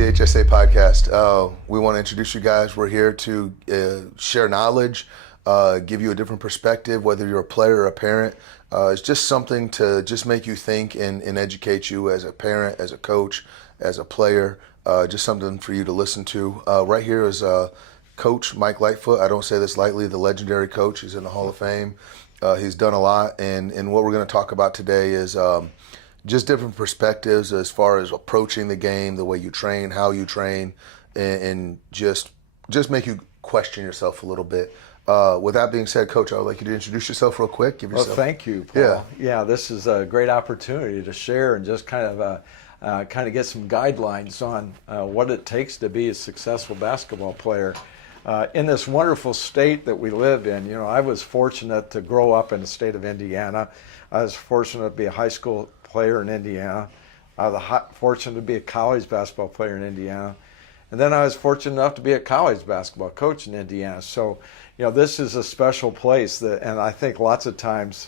the HSA podcast. We want to introduce you guys. We're here to share knowledge, give you a different perspective, whether you're a player or a parent. It's just something to just make you think and educate you as a parent, as a coach, as a player. Just something for you to listen to. Right here is Coach Mike Lightfoot. I don't say this lightly, the legendary coach. He's in the Hall of Fame. He's done a lot, and what we're going to talk about today is just different perspectives as far as approaching the game, the way you train, how you train, and just make you question yourself a little bit. With that being said, Coach, I would like you to introduce yourself real quick. Give yourself. Well, thank you, Paul. Yeah, this is a great opportunity to share and just kind of get some guidelines on what it takes to be a successful basketball player. In this wonderful state that we live in, you know, I was fortunate to grow up in the state of Indiana. I was fortunate to be a high school player in Indiana. I was fortunate to be a college basketball player in Indiana. And then I was fortunate enough to be a college basketball coach in Indiana. So, you know, this is a special place and I think lots of times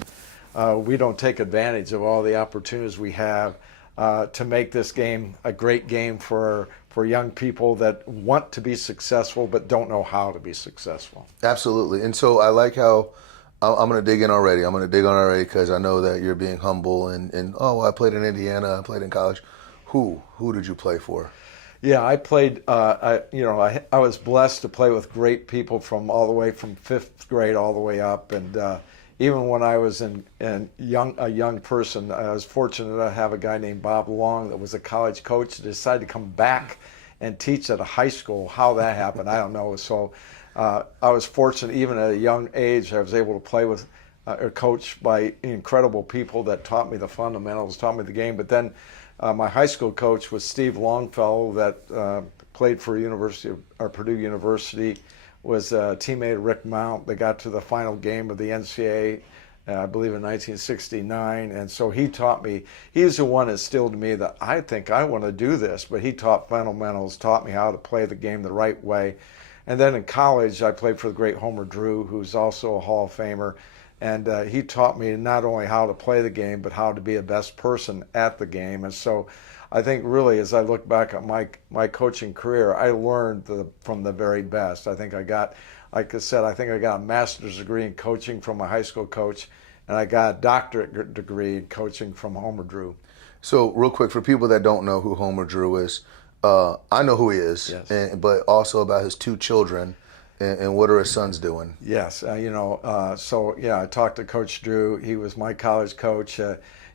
we don't take advantage of all the opportunities we have to make this game a great game for young people that want to be successful but don't know how to be successful. Absolutely. And so I like how I'm going to dig in already. I'm going to dig on already because I know that you're being humble and I played in Indiana, I played in college. Who did you play for? Yeah, I played. I was blessed to play with great people from all the way from fifth grade all the way up, and even when I was a young person, I was fortunate to have a guy named Bob Long that was a college coach that decided to come back and teach at a high school. How that happened, I don't know. So I was fortunate, even at a young age, I was able to play with or coach by incredible people that taught me the fundamentals, taught me the game. But then my high school coach was Steve Longfellow that played for Purdue University, was a teammate of Rick Mount. They got to the final game of the NCAA, I believe in 1969, and so he taught me. He's the one that instilled in me that I think I want to do this, but he taught fundamentals, taught me how to play the game the right way. And then in college, I played for the great Homer Drew, who's also a Hall of Famer, and he taught me not only how to play the game, but how to be a best person at the game. And so I think really, as I look back at my coaching career, I learned from the very best. I think I got, like I said, I think I got a master's degree in coaching from my high school coach, and I got a doctorate degree in coaching from Homer Drew. So real quick, for people that don't know who Homer Drew is, I know who he is, yes. But also about his two children, and what are his sons doing? Yes, I talked to Coach Drew. He was my college coach.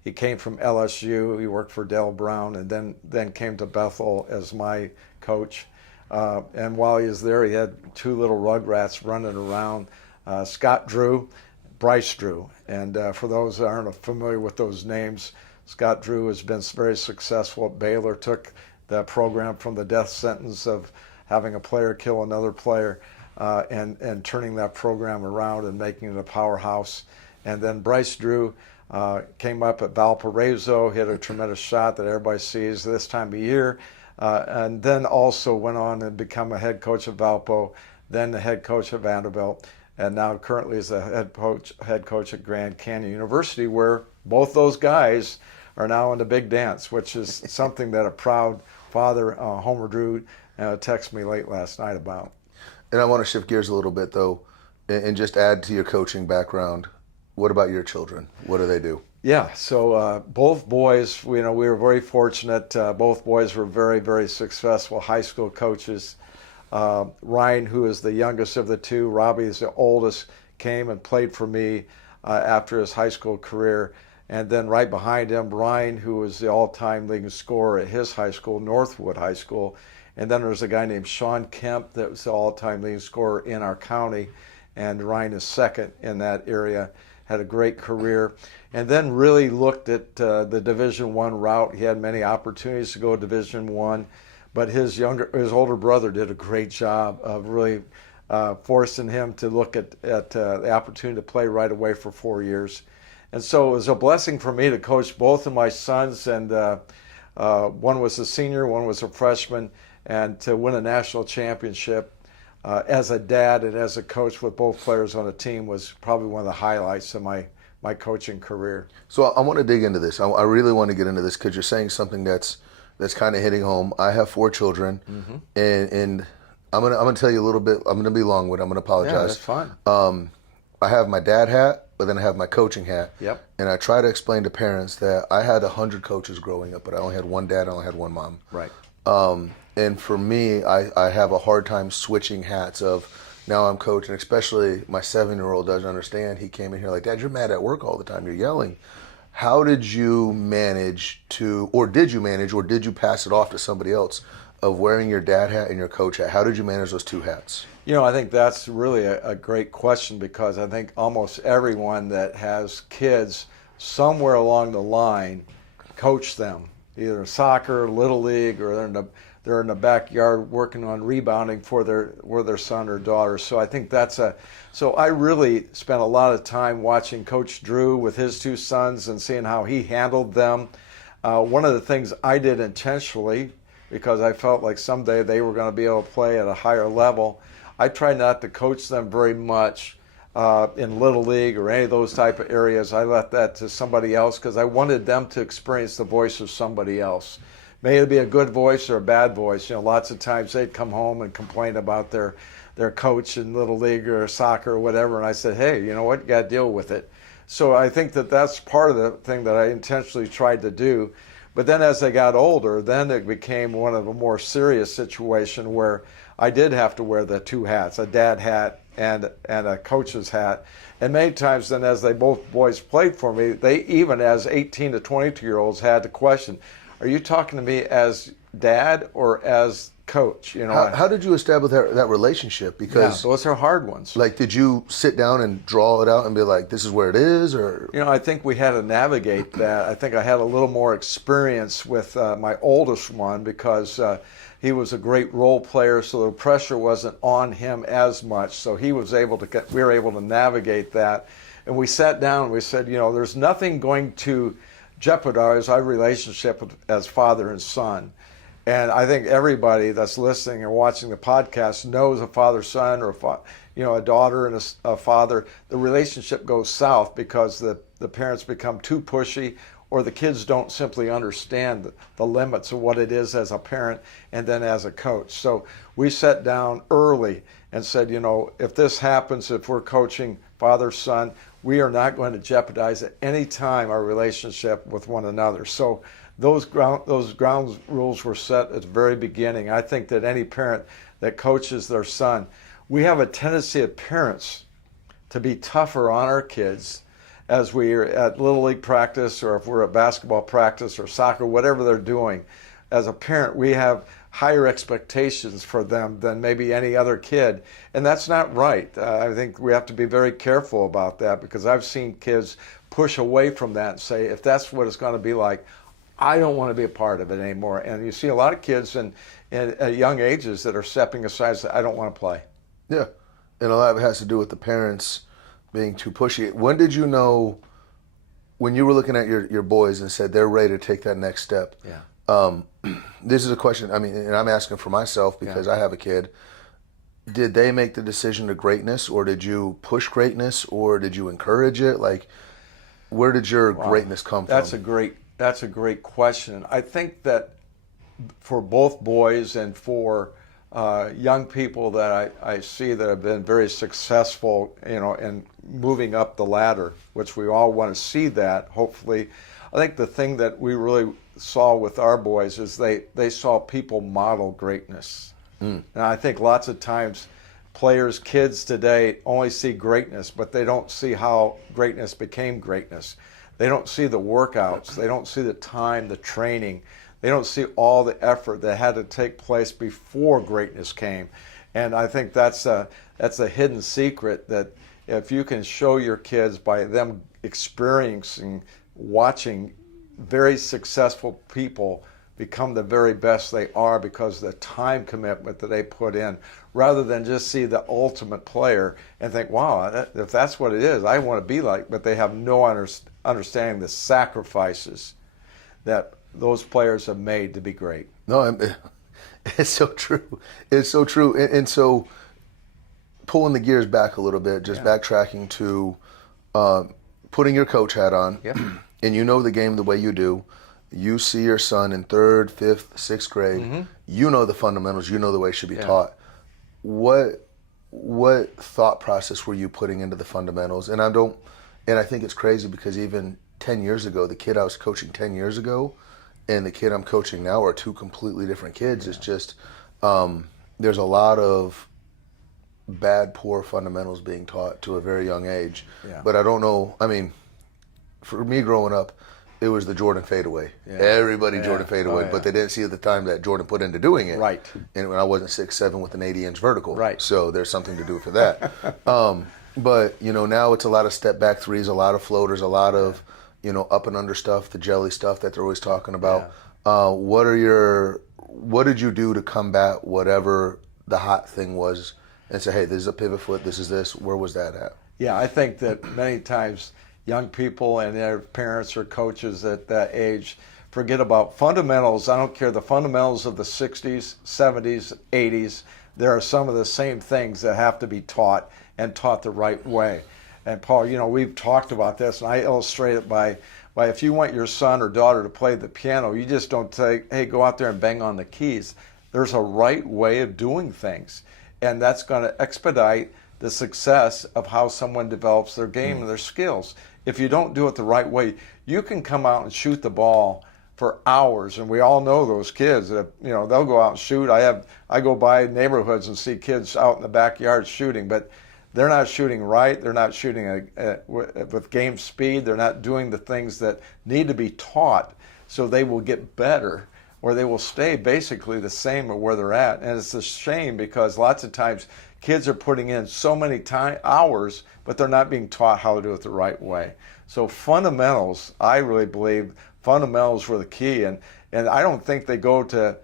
He came from LSU. He worked for Dale Brown, and then came to Bethel as my coach. And while he was there, he had two little rugrats running around, Scott Drew, Bryce Drew. And for those that aren't familiar with those names, Scott Drew has been very successful at Baylor, took the program from the death sentence of having a player kill another player and turning that program around and making it a powerhouse. And then Bryce Drew came up at Valparaiso, hit a tremendous shot that everybody sees this time of year, and then also went on and become a head coach at Valpo, then the head coach at Vanderbilt, and now currently is the head coach at Grand Canyon University, where both those guys are now in the big dance, which is something that a proud father, Homer Drew, texted me late last night about. And I want to shift gears a little bit, though, and just add to your coaching background. What about your children? What do they do? Yeah, so both boys, we were very fortunate. Both boys were very, very successful high school coaches. Ryan, who is the youngest of the two, Robbie is the oldest, came and played for me after his high school career. And then right behind him, Ryan, who was the all-time leading scorer at his high school, Northwood High School. And then there's a guy named Sean Kemp that was the all-time leading scorer in our county. And Ryan is second in that area, had a great career. And then really looked at the Division I route. He had many opportunities to go to Division I, but his older brother did a great job of really forcing him to look at the opportunity to play right away for 4 years. And so it was a blessing for me to coach both of my sons, and one was a senior, one was a freshman, and to win a national championship as a dad and as a coach with both players on the team was probably one of the highlights of my coaching career. So I want to dig into this. I really want to get into this because you're saying something that's that's kind of hitting home. I have 4 children, and I'm gonna tell you a little bit. I'm gonna be long-winded. I'm gonna apologize. Yeah, that's fine. I have my dad hat, but then I have my coaching hat. Yep. And I try to explain to parents that I had 100 coaches growing up, but I only had one dad, I only had one mom. Right. And for me, I have a hard time switching hats of now I'm coach, and especially my 7-year-old doesn't understand. He came in here like, Dad, you're mad at work all the time. You're yelling. How did you manage to, or did you pass it off to somebody else of wearing your dad hat and your coach hat? How did you manage those 2 hats? I think that's really a great question, because I think almost everyone that has kids somewhere along the line coach them, either soccer, little league, or they're in the backyard working on rebounding for their son or daughter. So I think so I really spent a lot of time watching Coach Drew with his 2 sons and seeing how he handled them. One of the things I did intentionally, because I felt like someday they were going to be able to play at a higher level, I try not to coach them very much in Little League or any of those type of areas. I left that to somebody else, because I wanted them to experience the voice of somebody else. May it be a good voice or a bad voice. Lots of times they'd come home and complain about their coach in Little League or soccer or whatever, and I said, hey, you know what, you got to deal with it. So I think that's part of the thing that I intentionally tried to do. But then as they got older, then it became one of a more serious situation where I did have to wear the 2 hats, a dad hat and a coach's hat. And many times then, as both boys played for me, they, even as 18 to 22-year-olds, had to question, are you talking to me as dad or as coach? How did you establish that relationship? Because those are hard ones. Like, did you sit down and draw it out and be like, this is where it is? Or I think we had to navigate that. I think I had a little more experience with my oldest one, because he was a great role player, so the pressure wasn't on him as much. So we were able to navigate that. And we sat down and we said, there's nothing going to jeopardize our relationship as father and son. And I think everybody that's listening or watching the podcast knows a father-son, or a daughter and a father. The relationship goes south because the parents become too pushy, or the kids don't simply understand the limits of what it is as a parent and then as a coach. So we sat down early and said, if this happens, if we're coaching father-son, we are not going to jeopardize at any time our relationship with one another. So those ground rules were set at the very beginning. I think that any parent that coaches their son, we have a tendency of parents to be tougher on our kids as we're at Little League practice, or if we're at basketball practice or soccer, whatever they're doing. As a parent, we have higher expectations for them than maybe any other kid, and that's not right. I think we have to be very careful about that, because I've seen kids push away from that and say, if that's what it's going to be like, I don't want to be a part of it anymore. And you see a lot of kids at young ages that are stepping aside and say, I don't want to play. Yeah, and a lot of it has to do with the parents being too pushy. When did you know, when you were looking at your boys and said they're ready to take that next step? Yeah. This is a question, and I'm asking for myself because I have a kid. Did they make the decision to greatness, or did you push greatness, or did you encourage it? Like, where did your greatness come from? That's a great question. I think that for both boys and for young people that I see that have been very successful, in moving up the ladder, which we all want to see that, hopefully. I think the thing that we really saw with our boys is they saw people model greatness. And I think lots of times kids today only see greatness, but they don't see how greatness became greatness. They don't see the workouts. They don't see the time, the training. They don't see all the effort that had to take place before greatness came. And I think that's a hidden secret, that if you can show your kids by them experiencing, watching very successful people become the very best they are because of the time commitment that they put in, rather than just see the ultimate player and think, wow, if that's what it is, I want to be like, but they have no understanding the sacrifices that those players have made to be great. No, it's so true. It's so true. And so pulling the gears back a little bit, just backtracking to putting your coach hat on, and you know the game the way you do. You see your son in 3rd, 5th, 6th grade. You know the fundamentals. You know the way it should be taught. What thought process were you putting into the fundamentals? And I think it's crazy because even 10 years ago, the kid I was coaching 10 years ago and the kid I'm coaching now are two completely different kids. It's just there's a lot of bad, poor fundamentals being taught to a very young age. But I don't know. I mean, for me growing up, it was the Jordan fadeaway. Everybody Jordan fadeaway, but they didn't see at the time that Jordan put into doing it. Right. And when I wasn't 6'7" with an 80-inch vertical. Right. So there's something to do for that. But now it's a lot of step back threes, a lot of floaters, a lot of up and under stuff, the jelly stuff that they're always talking about. What did you do to combat whatever the hot thing was and say, hey, this is a pivot foot, this is this? Where was that at? Yeah, I think that many times young people and their parents or coaches at that age forget about fundamentals. I don't care the fundamentals of the 60s, 70s, 80s. There are some of the same things that have to be taught and taught the right way. And Paul, we've talked about this, and I illustrate it by if you want your son or daughter to play the piano, you just don't say, hey, go out there and bang on the keys. There's a right way of doing things, and that's going to expedite the success of how someone develops their game and their skills. If you don't do it the right way, you can come out and shoot the ball for hours, and we all know those kids that they'll go out and shoot. I go by neighborhoods and see kids out in the backyard shooting, but they're not shooting right. They're not shooting with game speed. They're not doing the things that need to be taught so they will get better, or they will stay basically the same at where they're at. And it's a shame because lots of times kids are putting in so many hours, but they're not being taught how to do it the right way. So fundamentals, I really believe fundamentals were the key. And I don't think they go to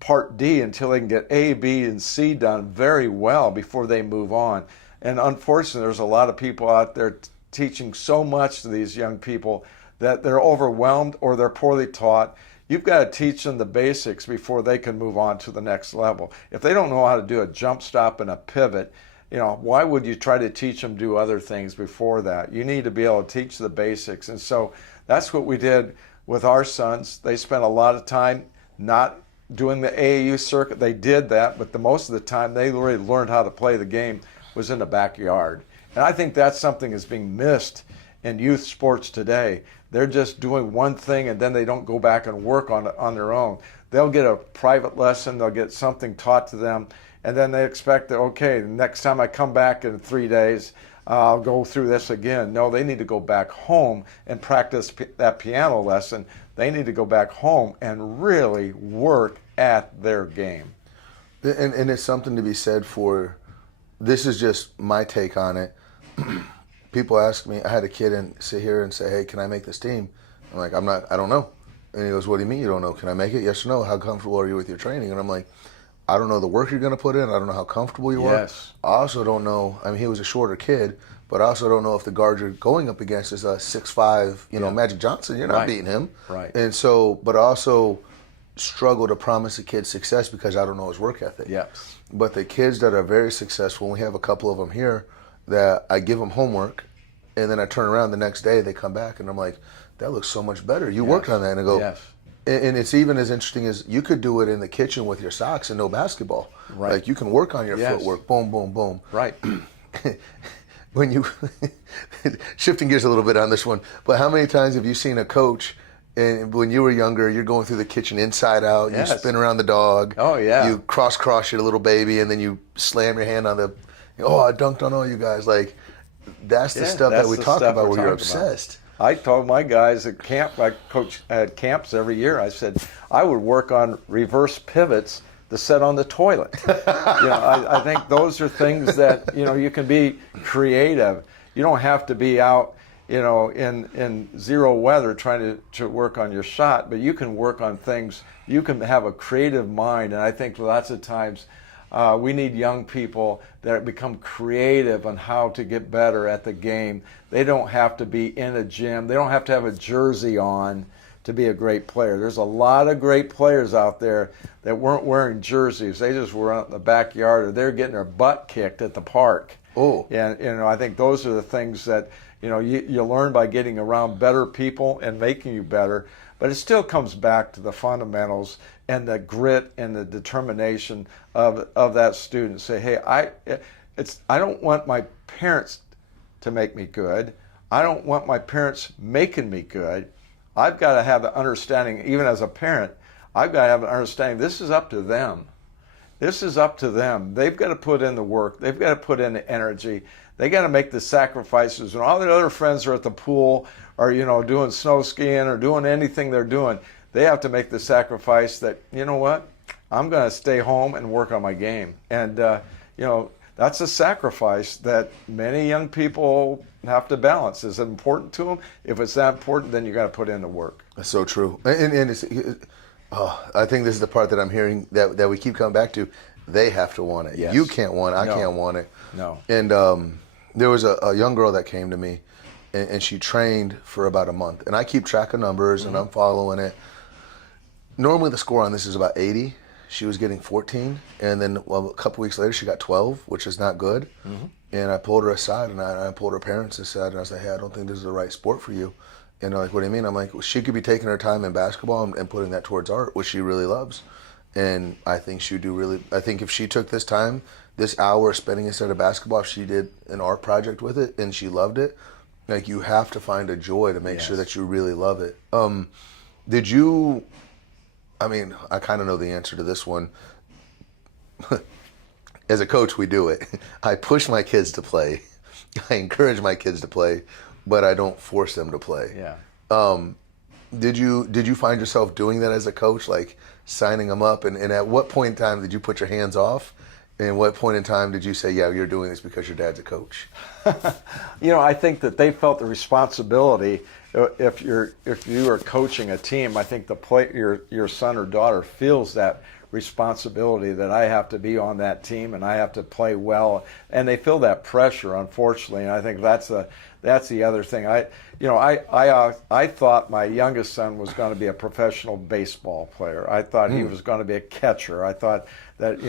part D until they can get A, B, and C done very well before they move on. And unfortunately, there's a lot of people out there teaching so much to these young people that they're overwhelmed or they're poorly taught. You've got to teach them the basics before they can move on to the next level. If they don't know how to do a jump stop and a pivot, why would you try to teach them to do other things before that? You need to be able to teach the basics. And so that's what we did with our sons. They spent a lot of time not doing the AAU circuit. They did that, but most of the time they really learned how to play the game was in the backyard. And I think that's something that's being missed in youth sports today. They're just doing one thing and then they don't go back and work on their own. They'll get a private lesson, they'll get something taught to them, and then they expect that, okay, the next time I come back in 3 days, I'll go through this again. No, they need to go back home and practice that piano lesson. They need to go back home and really work at their game. And it's something to be said for, this is just my take on it. People ask me, I had a kid sit here and say, hey, can I make this team? I'm like, I don't know. And he goes, what do you mean you don't know? Can I make it? Yes or no? How comfortable are you with your training? And I'm like, I don't know the work you're going to put in. I don't know how comfortable you are. I also don't know, he was a shorter kid, but I also don't know if the guard you're going up against is a 6'5", Magic Johnson. You're not beating him. Right. And so, but I also struggle to promise a kid success because I don't know his work ethic. Yes. But the kids that are very successful, and we have a couple of them here, that I give them homework, and then I turn around the next day, they come back, and I'm like, that looks so much better. You worked on that. And I go, and it's even as interesting as you could do it in the kitchen with your socks and no basketball. Right. Like you can work on your footwork, boom, boom, boom. Right. When you, shifting gears a little bit on this one, but how many times have you seen a coach, and when you were younger, you're going through the kitchen inside out, you spin around the dog, you cross your little baby, and then you slam your hand on the, I dunked on all you guys. Like, that's the stuff that we talk about where you're obsessed. I told my guys at camp, I coach at camps every year, I said, I would work on reverse pivots to set on the toilet. I think those are things that, you can be creative. You don't have to be out, in zero weather trying to work on your shot, but you can work on things. You can have a creative mind, and I think lots of times we need young people that become creative on how to get better at the game. They don't have to be in a gym. They don't have to have a jersey on to be a great player. There's a lot of great players out there that weren't wearing jerseys. They just were out in the backyard, or they're getting their butt kicked at the park. Oh. And I think those are the things that You learn by getting around better people and making you better, but it still comes back to the fundamentals and the grit and the determination of that student. Say, hey, I don't want my parents to make me good. I don't want my parents making me good. I've got to have the understanding, even as a parent, I've got to have an understanding this is up to them. This is up to them. They've got to put in the work. They've got to put in the energy. They got to make the sacrifices. When all their other friends are at the pool or, doing snow skiing or doing anything they're doing, they have to make the sacrifice that, you know what, I'm going to stay home and work on my game. And, that's a sacrifice that many young people have to balance. Is it important to them? If it's that important, then you got to put in the work. That's so true. And it's, I think this is the part that I'm hearing that we keep coming back to. They have to want it. Yes. You can't want it. I No. can't want it. No. And there was a young girl that came to me, and she trained for about a month. And I keep track of numbers, and I'm following it. Normally the score on this is about 80. She was getting 14, and then a couple weeks later she got 12, which is not good. And I pulled her aside, and I pulled her parents aside, and I was like, hey, I don't think this is the right sport for you. And they're like, what do you mean? I'm like, well, she could be taking her time in basketball and putting that towards art, which she really loves. And I think she'd do really, I think if she took this time, this hour spending instead of basketball, if she did an art project with it and she loved it, like, you have to find a joy to make sure that you really love it. Did you, I mean, I kind of know the answer to this one. As a coach, we do it. I push my kids to play. I encourage my kids to play, but I don't force them to play. Yeah. Did you find yourself doing that as a coach, like signing them up? And at what point in time did you put your hands off? And what point in time did you say, yeah, you're doing this because your dad's a coach? I think that they felt the responsibility. If you are coaching a team, I think your son or daughter feels that responsibility that I have to be on that team and I have to play well, and they feel that pressure, unfortunately. And I think that's the other thing. I thought my youngest son was going to be a professional baseball player. I thought he was going to be a catcher. I thought that,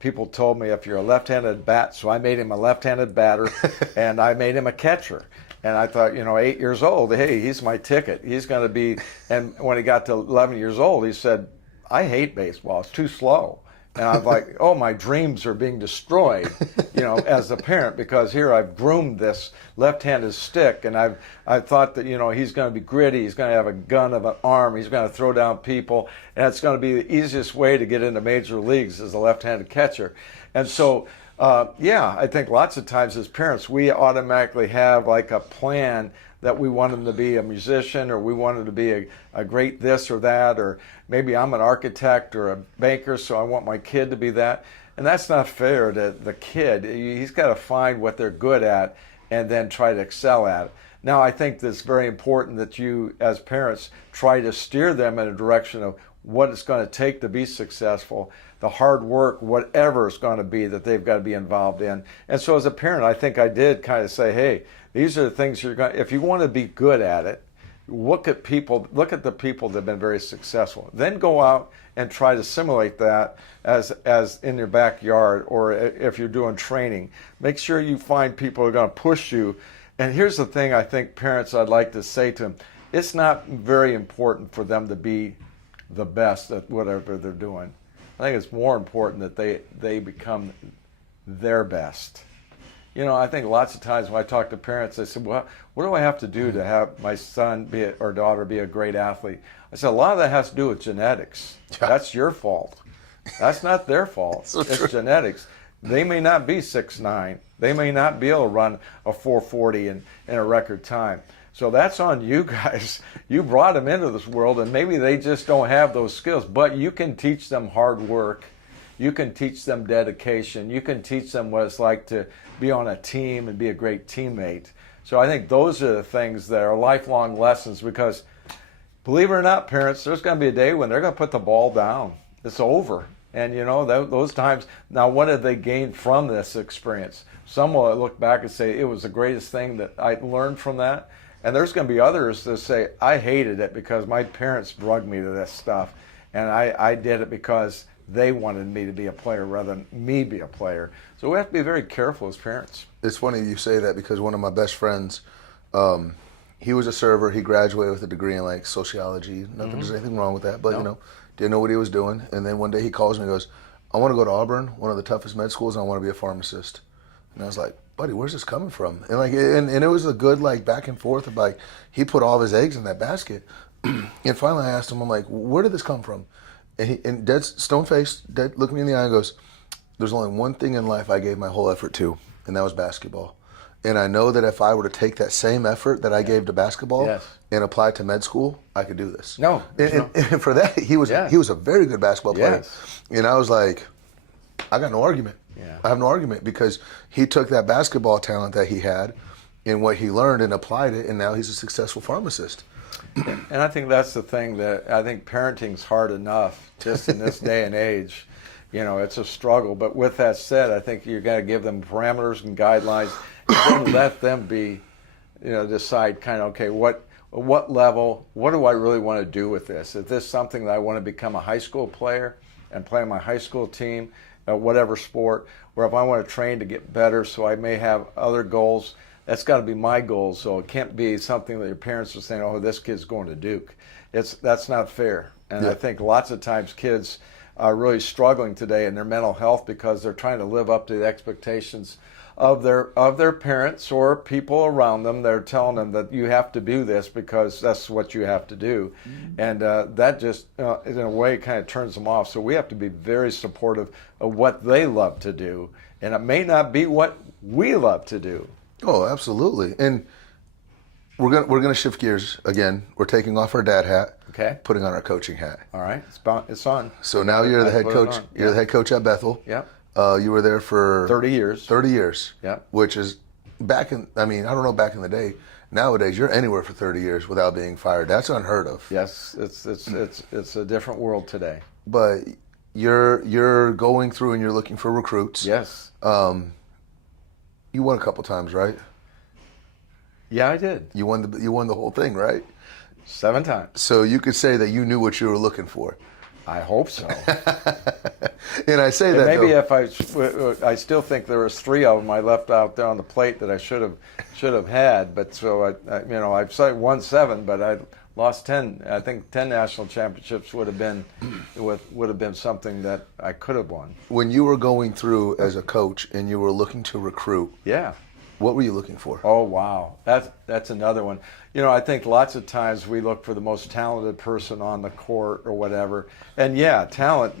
people told me if you're a left-handed bat, so I made him a left-handed batter and I made him a catcher. And I thought, 8 years old, hey, he's my ticket. He's going to be, and when he got to 11 years old, he said, I hate baseball. It's too slow. And I'm like, oh, my dreams are being destroyed, as a parent, because here I've groomed this left-handed stick, and I thought that, he's going to be gritty, he's going to have a gun of an arm, he's going to throw down people, and it's going to be the easiest way to get into major leagues as a left-handed catcher. And so, I think lots of times as parents, we automatically have like a plan that we want them to be a musician, or we want them to be a great this or that, or maybe I'm an architect or a banker, so I want my kid to be that. And that's not fair to the kid. He's got to find what they're good at and then try to excel at it. Now, I think that's very important that you, as parents, try to steer them in a direction of what it's going to take to be successful, the hard work, whatever it's going to be that they've got to be involved in. And so as a parent, I think I did kind of say, hey, these are the things you're going to, if you want to be good at it, look at the people that have been very successful. Then go out and try to simulate that as in your backyard, or if you're doing training. Make sure you find people who are going to push you. And here's the thing I think parents, I'd like to say to them, it's not very important for them to be the best at whatever they're doing. I think it's more important that they become their best. I think lots of times when I talk to parents, they say, well, what do I have to do to have my son or daughter be a great athlete? I said, a lot of that has to do with genetics. That's your fault. That's not their fault. It's genetics. They may not be 6'9". They may not be able to run a 440 in a record time. So that's on you guys. You brought them into this world, and maybe they just don't have those skills. But you can teach them hard work. You can teach them dedication. You can teach them what it's like to be on a team and be a great teammate. So I think those are the things that are lifelong lessons, because believe it or not, parents, there's going to be a day when they're going to put the ball down. It's over. And, those times, now what did they gain from this experience? Some will look back and say, it was the greatest thing that I learned from that. And there's going to be others that say, I hated it because my parents drugged me to this stuff. And I did it because they wanted me to be a player rather than me be a player. So we have to be very careful as parents. It's funny you say that, because one of my best friends, He was a server. He graduated with a degree in like sociology. Not that there's anything wrong with that, but didn't know what he was doing. And then one day he calls me and goes, I want to go to Auburn, one of the toughest med schools, and I want to be a pharmacist. And I was like, buddy, where's this coming from? And and it was a good like back and forth of like, he put all of his eggs in that basket. And finally I asked him, I'm like, where did this come from? And dead stone-faced, looked me in the eye and goes, there's only one thing in life I gave my whole effort to, and that was basketball. And I know that if I were to take that same effort that I gave to basketball and apply it to med school, I could do this. And for that, he was a very good basketball player. And I was like, I got no argument. I have no argument, because he took that basketball talent that he had and what he learned and applied it, and now he's a successful pharmacist. And I think that's the thing, that I think parenting's hard enough just in this day and age. It's a struggle. But with that said, I think you got to give them parameters and guidelines, and then let them be, decide kind of, okay, what level, what do I really want to do with this? Is this something that I want to become a high school player and play on my high school team, whatever sport, or if I want to train to get better so I may have other goals? That's got to be my goal. So it can't be something that your parents are saying, oh, this kid's going to Duke. That's not fair. And I think lots of times kids are really struggling today in their mental health because they're trying to live up to the expectations of their parents or people around them. They're telling them that you have to do this because that's what you have to do. And that just, in a way, kind of turns them off. So we have to be very supportive of what they love to do. And it may not be what we love to do. Oh, absolutely. And we're gonna shift gears again. We're taking off our dad hat, putting on our coaching hat. All right, it's on. So now you're the head coach. You're the head coach at Bethel. Yep. You were there for 30 years. 30 years. Yeah. Which is I don't know back in the day. Nowadays, you're anywhere for 30 years without being fired. That's unheard of. Yes, it's a different world today. But you're going through and you're looking for recruits. Yes. You won a couple times, right? Yeah, I did. You won the whole thing, right? 7 times. So you could say that you knew what you were looking for. I hope so. And I say that maybe if I still think there was 3 of them I left out there on the plate that I should have had. But so I've won 7, but I lost 10. I think 10 national championships would have been something that I could have won. When you were going through as a coach and you were looking to recruit, what were you looking for? Oh, wow. That's another one. I think lots of times we look for the most talented person on the court or whatever. And talent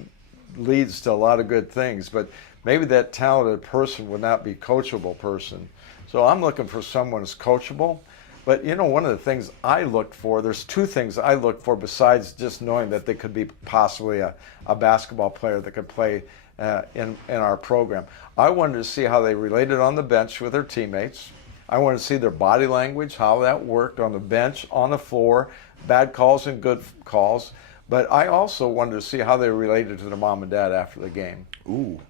leads to a lot of good things, but maybe that talented person would not be a coachable person. So I'm looking for someone who's coachable. But one of the things I looked for, there's 2 things I looked for besides just knowing that they could be possibly a basketball player that could play in our program. I wanted to see how they related on the bench with their teammates. I wanted to see their body language, how that worked on the bench, on the floor, bad calls and good calls. But I also wanted to see how they related to their mom and dad after the game. Ooh.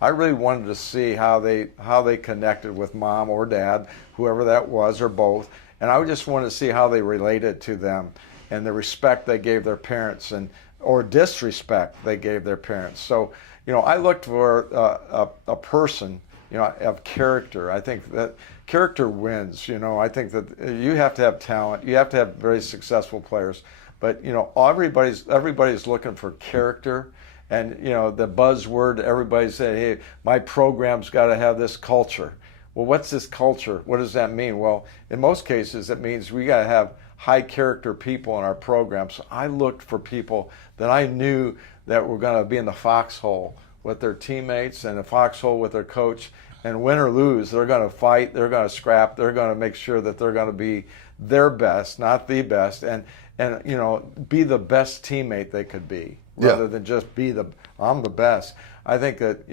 I really wanted to see how they connected with mom or dad, whoever that was, or both. And I just wanted to see how they related to them and the respect they gave their parents or disrespect they gave their parents. So, I looked for a person, of character. I think that character wins. I think that you have to have talent. You have to have very successful players. But, everybody's looking for character. And, the buzzword, everybody said, hey, my program's got to have this culture. Well, what's this culture? What does that mean? Well, in most cases, it means we got to have high character people in our program. So I looked for people that I knew that were going to be in the foxhole with their teammates and the foxhole with their coach. And win or lose, they're going to fight, they're going to scrap, they're going to make sure that they're going to be their best, not the best, and be the best teammate they could be, rather than just I'm the best. I think that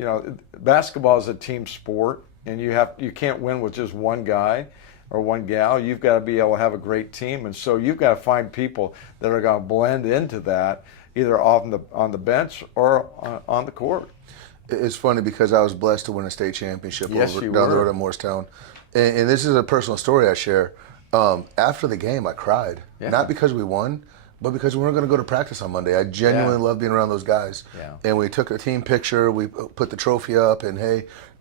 basketball is a team sport, and you can't win with just one guy or one gal. You've got to be able to have a great team, and so you've got to find people that are going to blend into that, either on the bench or on the court. It's funny because I was blessed to win a state championship down the road at Morristown. And this is a personal story I share. After the game, I cried. Not because we won, but because we weren't going to go to practice on Monday. I genuinely love being around those guys. And we took a team picture. We put the trophy up, and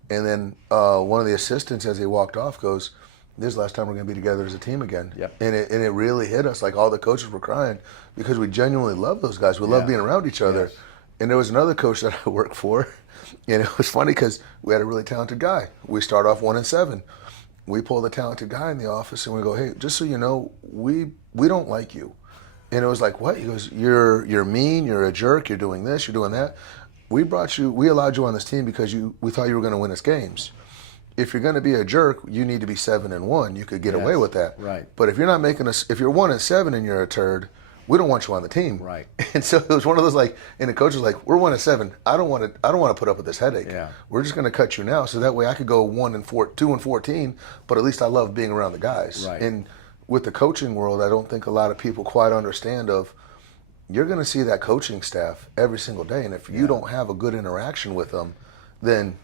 then one of the assistants, as he walked off, goes, this is the last time we're going to be together as a team again. Yep. And it really hit us. Like all the coaches were crying because we genuinely love those guys. We love being around each other. Yes. And there was another coach that I worked for, and it was funny because we had a really talented guy. We start off 1-7. We pull the talented guy in the office and we go, hey, just so you know, we don't like you. And it was like, what? He goes, you're mean, you're a jerk, you're doing this, you're doing that. We allowed you on this team because we thought you were going to win us games. If you're going to be a jerk, you need to be 7-1. You could get away with that. Right. But if you're not making us, if you're 1-7 and you're a turd, we don't want you on the team. Right. And so it was one of those like, and the coach was like, we're 1-7. I don't want to put up with this headache. Yeah. We're just going to cut you now, so that way I could go 2-14. But at least I love being around the guys. Right. And with the coaching world, I don't think a lot of people quite understand of. You're going to see that coaching staff every single day, and if you don't have a good interaction with them, then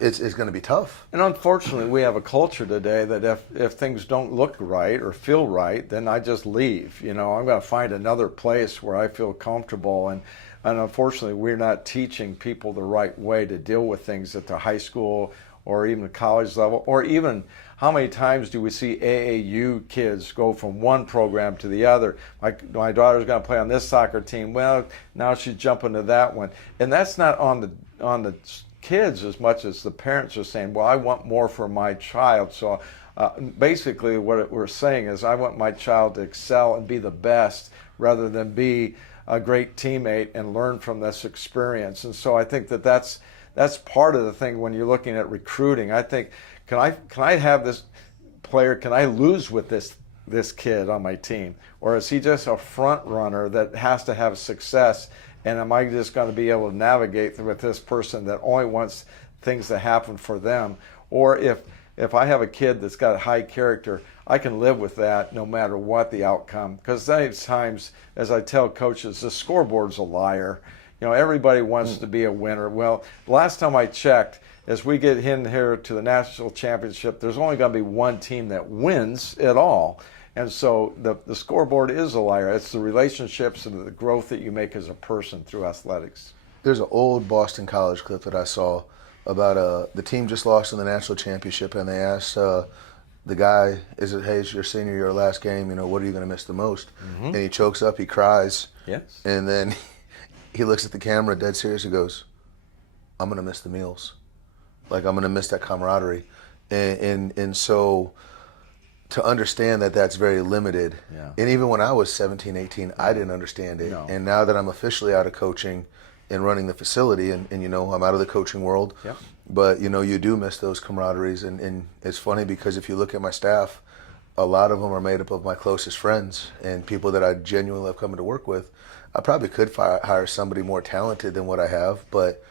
it's going to be tough. And unfortunately, we have a culture today that if things don't look right or feel right, then I just leave. I'm going to find another place where I feel comfortable. And unfortunately, we're not teaching people the right way to deal with things at the high school or even the college level, or even how many times do we see AAU kids go from one program to the other? My daughter's going to play on this soccer team. Well, now she's jumping to that one. And that's not on the kids as much as the parents are saying, well, I want more for my child. So basically what we're saying is I want my child to excel and be the best rather than be a great teammate and learn from this experience. And so I think that's part of the thing when you're looking at recruiting. I think, can I have this player, can I lose with this kid on my team? Or is he just a front runner that has to have success? And am I just going to be able to navigate with this person that only wants things to happen for them? Or if I have a kid that's got high character, I can live with that no matter what the outcome. Because sometimes, as I tell coaches, the scoreboard's a liar. Everybody wants to be a winner. Well, last time I checked, as we get in here to the national championship, there's only going to be one team that wins at all. And so the scoreboard is a liar. It's the relationships and the growth that you make as a person through athletics. There's an old Boston College clip that I saw about the team just lost in the national championship, and they asked the guy, hey, it's your senior year, last game, what are you going to miss the most? Mm-hmm. And he chokes up, he cries. Yes. And then he looks at the camera dead serious and goes, I'm going to miss the meals. Like, I'm going to miss that camaraderie. And so to understand that that's very limited. Yeah. And even when I was 17, 18, I didn't understand it. No. And now that I'm officially out of coaching and running the facility, and I'm out of the coaching world, yep. But, you do miss those camaraderies. And it's funny because if you look at my staff, a lot of them are made up of my closest friends and people that I genuinely love coming to work with. I probably could hire somebody more talented than what I have, but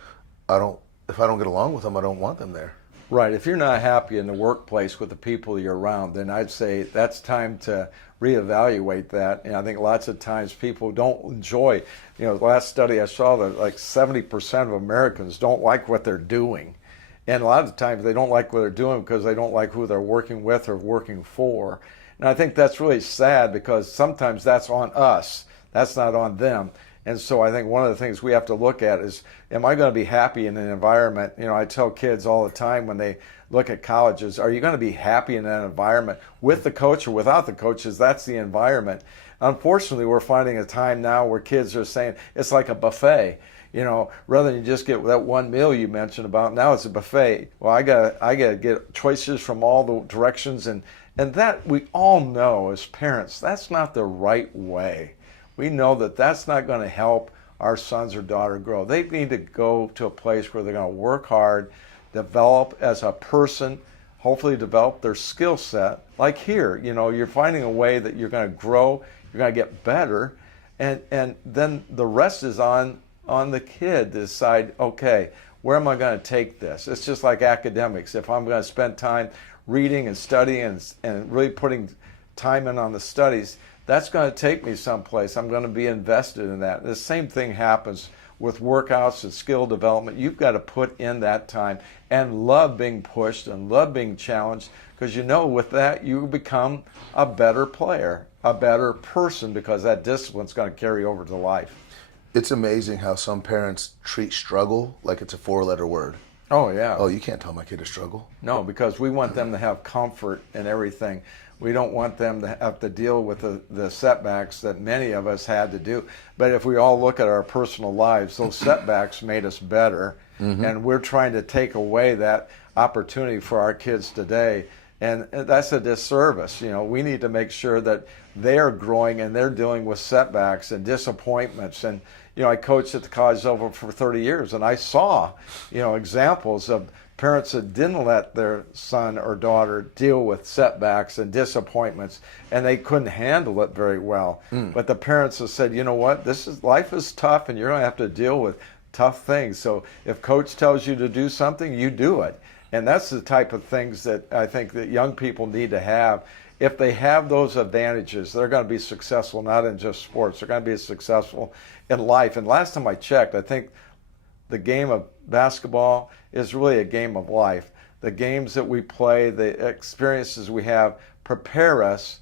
if I don't get along with them, I don't want them there. Right. If you're not happy in the workplace with the people you're around, then I'd say that's time to reevaluate that. And I think lots of times people don't enjoy, the last study I saw that like 70% of Americans don't like what they're doing. And a lot of times they don't like what they're doing because they don't like who they're working with or working for. And I think that's really sad because sometimes that's on us. That's not on them. And so I think one of the things we have to look at is, am I going to be happy in an environment? I tell kids all the time when they look at colleges, are you going to be happy in that environment with the coach or without the coaches? That's the environment. Unfortunately, we're finding a time now where kids are saying it's like a buffet. Rather than just get that one meal you mentioned about, now it's a buffet. Well, I gotta get choices from all the directions, and that we all know as parents, that's not the right way. We know that that's not going to help our sons or daughter grow. They need to go to a place where they're going to work hard, develop as a person, hopefully develop their skill set. Like here, you're finding a way that you're going to grow, you're going to get better, and then the rest is on the kid to decide, okay, where am I going to take this? It's just like academics. If I'm going to spend time reading and studying and really putting time in on the studies, that's going to take me someplace. I'm going to be invested in that. The same thing happens with workouts and skill development. You've got to put in that time and love being pushed and love being challenged, because with that you become a better player, a better person, because that discipline's going to carry over to life. It's amazing how some parents treat struggle like it's a 4-letter word. Oh, yeah. Oh, you can't tell my kid to struggle. No, because we want them to have comfort in everything. We don't want them to have to deal with the setbacks that many of us had to do. But if we all look at our personal lives, those setbacks made us better. And we're trying to take away that opportunity for our kids today. And that's a disservice. You know, we need to make sure that they're growing and they're dealing with setbacks and disappointments. And, you know, I coached at the college level for 30 years, and I saw, you know, examples of parents that didn't let their son or daughter deal with setbacks and disappointments, and they couldn't handle it very well. But the parents have said, you know what, life is tough, and you're going to have to deal with tough things. So if coach tells you to do something, you do it. And that's the type of things that I think that young people need to have. If they have those advantages, they're going to be successful, not in just sports. They're going to be successful in life. And last time I checked, I think the game of basketball is really a game of life. The games that we play, the experiences we have prepare us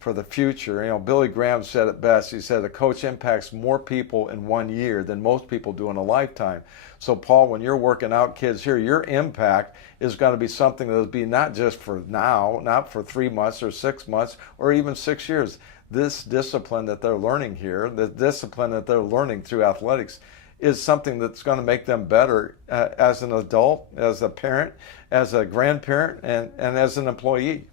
for the future. You know, Billy Graham said it best. He said a coach impacts more people in 1 year than most people do in a lifetime. So, Paul, when you're working out kids here, your impact is going to be something that will be not just for now, not for 3 months or 6 months or even 6 years. This discipline that they're learning here, the discipline that they're learning through athletics, is something that's going to make them better as an adult, as a parent, as a grandparent, and as an employee.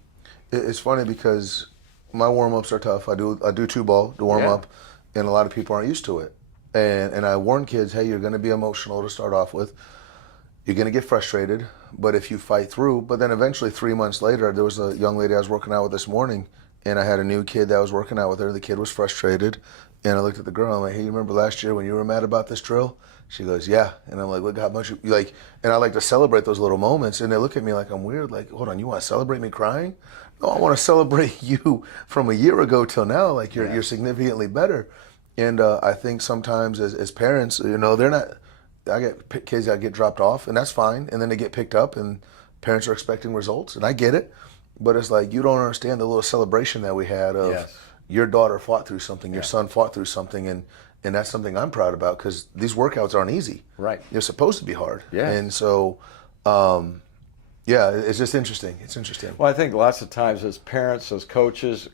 It's funny because my warm-ups are tough. I do two ball to warm up, and a lot of people aren't used to it. And I warn kids, hey, you're going to be emotional to start off with. You're going to get frustrated, but if you fight through, but then eventually 3 months later, there was a young lady I was working out with this morning, and I had a new kid that I was working out with her. The kid was frustrated, and I looked at the girl, I'm like, hey, you remember last year when you were mad about this drill? She goes, yeah. And I'm like, look how much you like, and I like to celebrate those little moments, and they look at me like I'm weird, like, hold on, you want to celebrate me crying? No, I want to celebrate you from a year ago till now, like you're significantly better. And I think sometimes as parents, you know, I get kids that get dropped off, and that's fine, and then they get picked up, and parents are expecting results, and I get it, but it's like you don't understand the little celebration that we had of your daughter fought through something, your son fought through something, and that's something I'm proud about because these workouts aren't easy. Right. They're supposed to be hard. Yeah. And so, it's just interesting. It's interesting. Well, I think lots of times as parents, as coaches,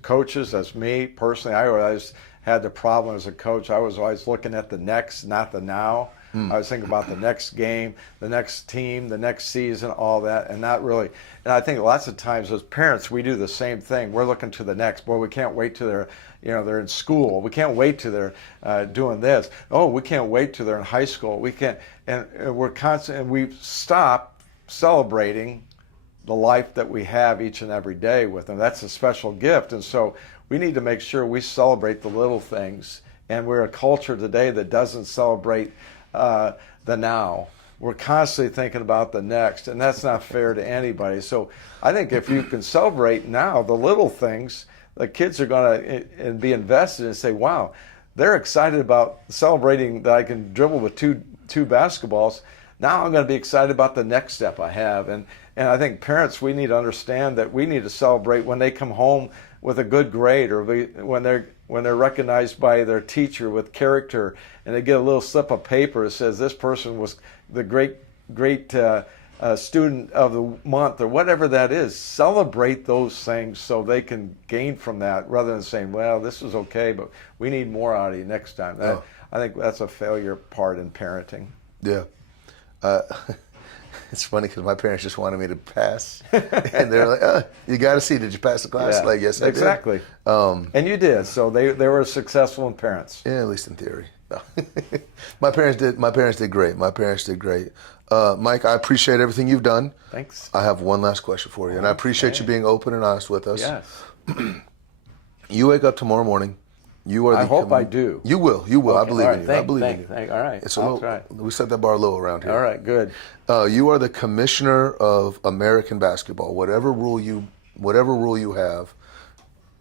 as me personally, I always had the problem as a coach. I was always looking at the next, not the now. I was thinking about the next game, the next team, the next season, all that, and not really. And I think lots of times as parents, we do the same thing. We're looking to the next. Boy, we can't wait till they're in school. We can't wait till they're doing this. Oh, we can't wait till they're in high school. We can't, and we're constant. And we stop celebrating the life that we have each and every day with them. That's a special gift, and so we need to make sure we celebrate the little things. And we're a culture today that doesn't celebrate the now. We're constantly thinking about the next, and that's not fair to anybody. So I think if you can celebrate now the little things, the kids are going to be invested and say, wow, they're excited about celebrating that I can dribble with two basketballs. Now I'm going to be excited about the next step I have. And I think parents, we need to understand that we need to celebrate when they come home with a good grade, or when they're recognized by their teacher with character, and they get a little slip of paper that says this person was the great student of the month, or whatever that is. Celebrate those things so they can gain from that, rather than saying, well, this is okay, but we need more out of you next time. I think that's a failure part in parenting. Yeah. It's funny because my parents just wanted me to pass, and they're like, you got to see, did you pass the class? Yeah, like, yes, I exactly. did. And you did, so they were successful in parents. Yeah, at least in theory. No. My parents did great. Mike, I appreciate everything you've done. Thanks. I have one last question for you, and I appreciate you being open and honest with us. Yes. You wake up tomorrow morning. I hope I do. You will. Okay. I believe in you. I believe in you. All right. We set that bar low around here. All right, good. You are the commissioner of American basketball. Whatever rule you have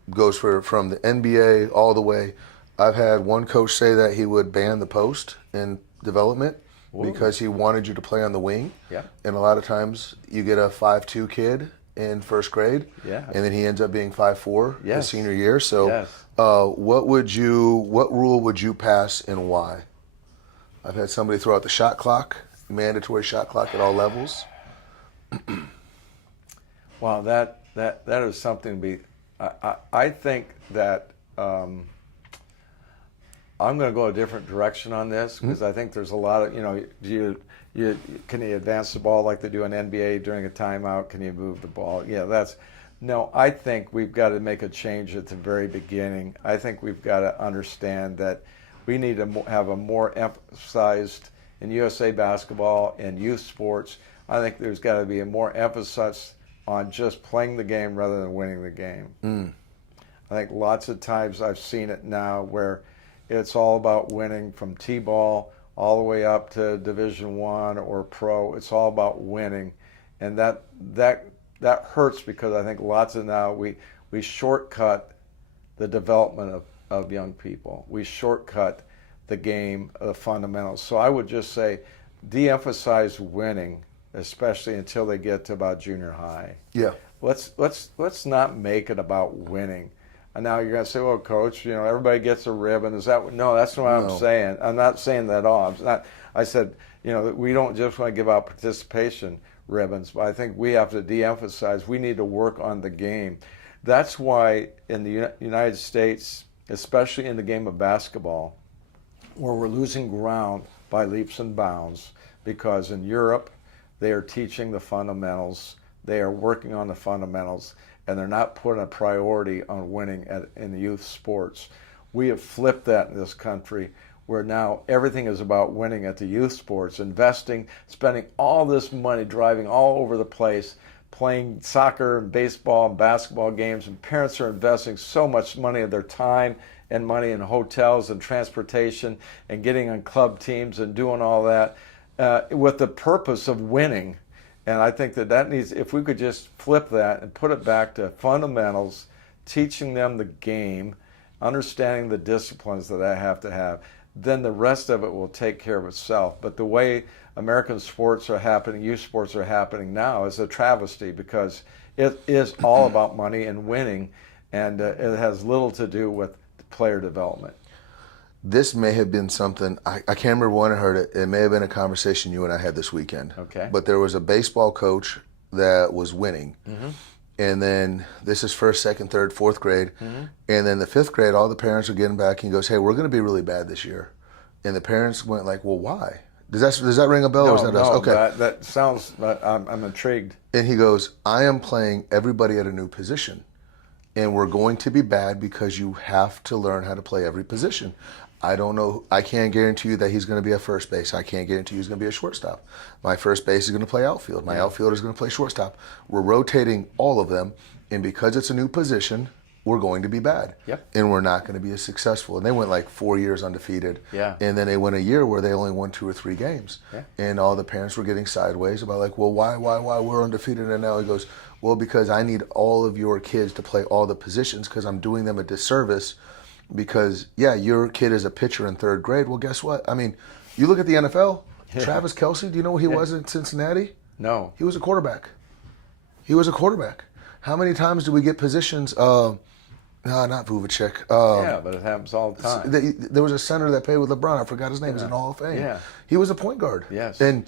goes from the NBA all the way. I've had one coach say that he would ban the post in development because he wanted you to play on the wing. Yeah. And a lot of times you get a 5'2" kid in first grade, and then he ends up being 5'4" his senior year. So, what rule would you pass and why? I've had somebody throw out the shot clock. mandatory shot clock at all levels? Wow, that is something to be. I think that I'm going to go a different direction on this because I think there's a lot of can you advance the ball like they do in NBA during a timeout? Can you move the ball? Yeah, no. I think we've got to make a change at the very beginning. I think we've got to understand that we need to have a more emphasized in USA basketball and youth sports. I think there's got to be a more emphasis on just playing the game rather than winning the game. I think lots of times I've seen it now where it's all about winning from T-ball all the way up to Division I or pro. It's all about winning, and that hurts because I think lots of now we shortcut the development of young people. We shortcut the game, the fundamentals. So I would just say de-emphasize winning, especially until they get to about junior high. Yeah. Let's not make it about winning. And now you're going to say, well, Coach, everybody gets a ribbon. Is that no? That's what I'm saying. I'm not saying that at all. I said, we don't just want to give out participation ribbons, but I think we have to de-emphasize. We need to work on the game. That's why in the United States, especially in the game of basketball, where we're losing ground by leaps and bounds, because in Europe, they are teaching the fundamentals. They are working on the fundamentals, and they're not putting a priority on winning in the youth sports. We have flipped that in this country, where now everything is about winning at the youth sports, investing, spending all this money, driving all over the place, playing soccer and baseball and basketball games, and parents are investing so much money of their time and money in hotels and transportation and getting on club teams and doing all that with the purpose of winning. And I think that needs, if we could just flip that and put it back to fundamentals, teaching them the game, understanding the disciplines that I have to have, then the rest of it will take care of itself. But the way American sports are happening, youth sports are happening now, is a travesty, because it is all about money and winning, and it has little to do with player development. This may have been something, I can't remember when I heard it. It may have been a conversation you and I had this weekend. Okay. But there was a baseball coach that was winning. And then this is first, second, third, fourth grade. And then the fifth grade, all the parents are getting back, and he goes, hey, we're going to be really bad this year. And the parents went like, well, why? Does that ring a bell? No, or is that us? Okay. That sounds, I'm intrigued. And he goes, I am playing everybody at a new position. And we're going to be bad because you have to learn how to play every position. I don't know. I can't guarantee you that he's going to be at first base. I can't guarantee he's going to be a shortstop. My first base is going to play outfield. My outfielder is going to play shortstop. We're rotating all of them. And because it's a new position, we're going to be bad. Yep. And we're not going to be as successful. And they went like 4 years undefeated. Yeah. And then they went a year where they only won 2 or 3 games. Yeah. And all the parents were getting sideways about like, well, why we're undefeated? And now he goes, well, because I need all of your kids to play all the positions because I'm doing them a disservice. Because, yeah, your kid is a pitcher in third grade. Well, guess what? I mean, you look at the NFL, Travis Kelce, do you know what he was in Cincinnati? No. He was a quarterback. How many times do we get positions? No, not Vuvacek. Yeah, but it happens all the time. There was a center that played with LeBron. I forgot his name. He's in the Hall of Fame. Yeah. He was a point guard. Yes. And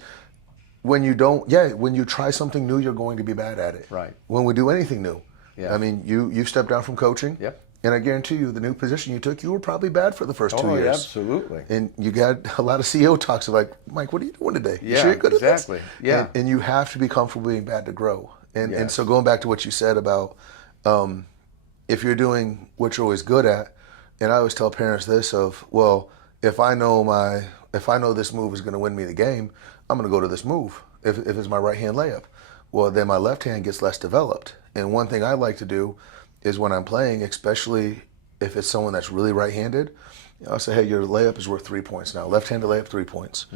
when you try something new, you're going to be bad at it. Right. When we do anything new. Yeah. I mean, you stepped down from coaching. Yep. And I guarantee you, the new position you took, you were probably bad for the first 2 years. Oh, absolutely. And you got a lot of CEO talks of like, Mike, what are you doing today? Yeah, you sure you're good exactly. At this? Yeah. And you have to be comfortable being bad to grow. And Yes. and so going back to what you said about if you're doing what you're always good at, and I always tell parents this of, well, if I know this move is going to win me the game, I'm going to go to this move. If it's my right hand layup, well, then my left hand gets less developed. And one thing I like to do is when I'm playing, especially if it's someone that's really right-handed, I'll say, hey, your layup is worth 3 points now. Left-handed layup, 3 points.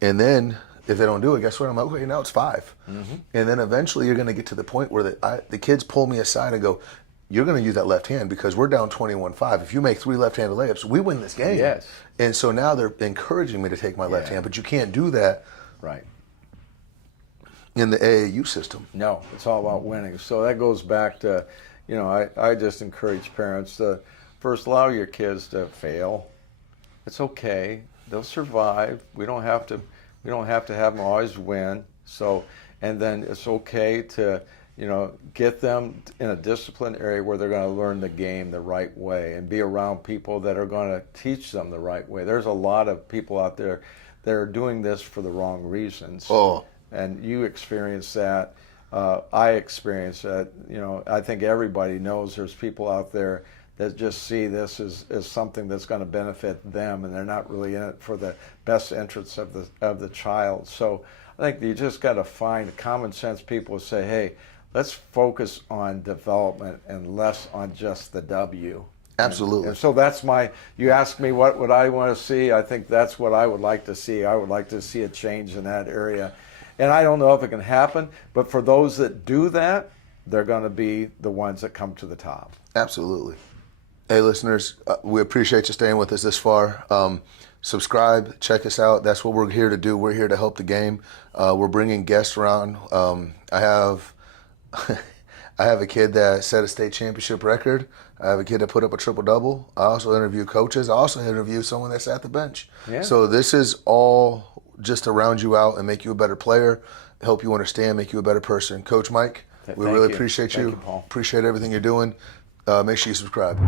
And then if they don't do it, guess what? I'm like, okay, now it's 5. And then eventually you're going to get to the point where the kids pull me aside and go, you're going to use that left hand because we're down 21-5. If you make 3 left-handed layups, we win this game. Yes. And so now they're encouraging me to take my left hand, but you can't do that Right. in the AAU system. No, it's all about winning. So that goes back to, I just encourage parents to first allow your kids to fail. It's okay. They'll survive. We don't have to We don't have to have them always win. So, and then it's okay to, get them in a disciplined area where they're going to learn the game the right way and be around people that are going to teach them the right way. There's a lot of people out there that are doing this for the wrong reasons. Oh. And you experience that. I experience that. I think everybody knows there's people out there that just see this as something that's going to benefit them, and they're not really in it for the best interests of the child. So I think you just got to find common sense people who say, hey, let's focus on development and less on just the W. Absolutely. And so that's you asked me what would I want to see. I think that's what I would like to see. I would like to see a change in that area. And I don't know if it can happen, but for those that do that, they're going to be the ones that come to the top. Absolutely. Hey, listeners, we appreciate you staying with us this far. Subscribe, check us out. That's what we're here to do. We're here to help the game. We're bringing guests around. I have a kid that set a state championship record. I have a kid that put up a triple-double. I also interview coaches. I also interview someone that's at the bench. Yeah. So this is all just to round you out and make you a better player, help you understand, make you a better person. Coach Mike, we really appreciate you. Thank you, Paul. Appreciate everything you're doing. Make sure you subscribe.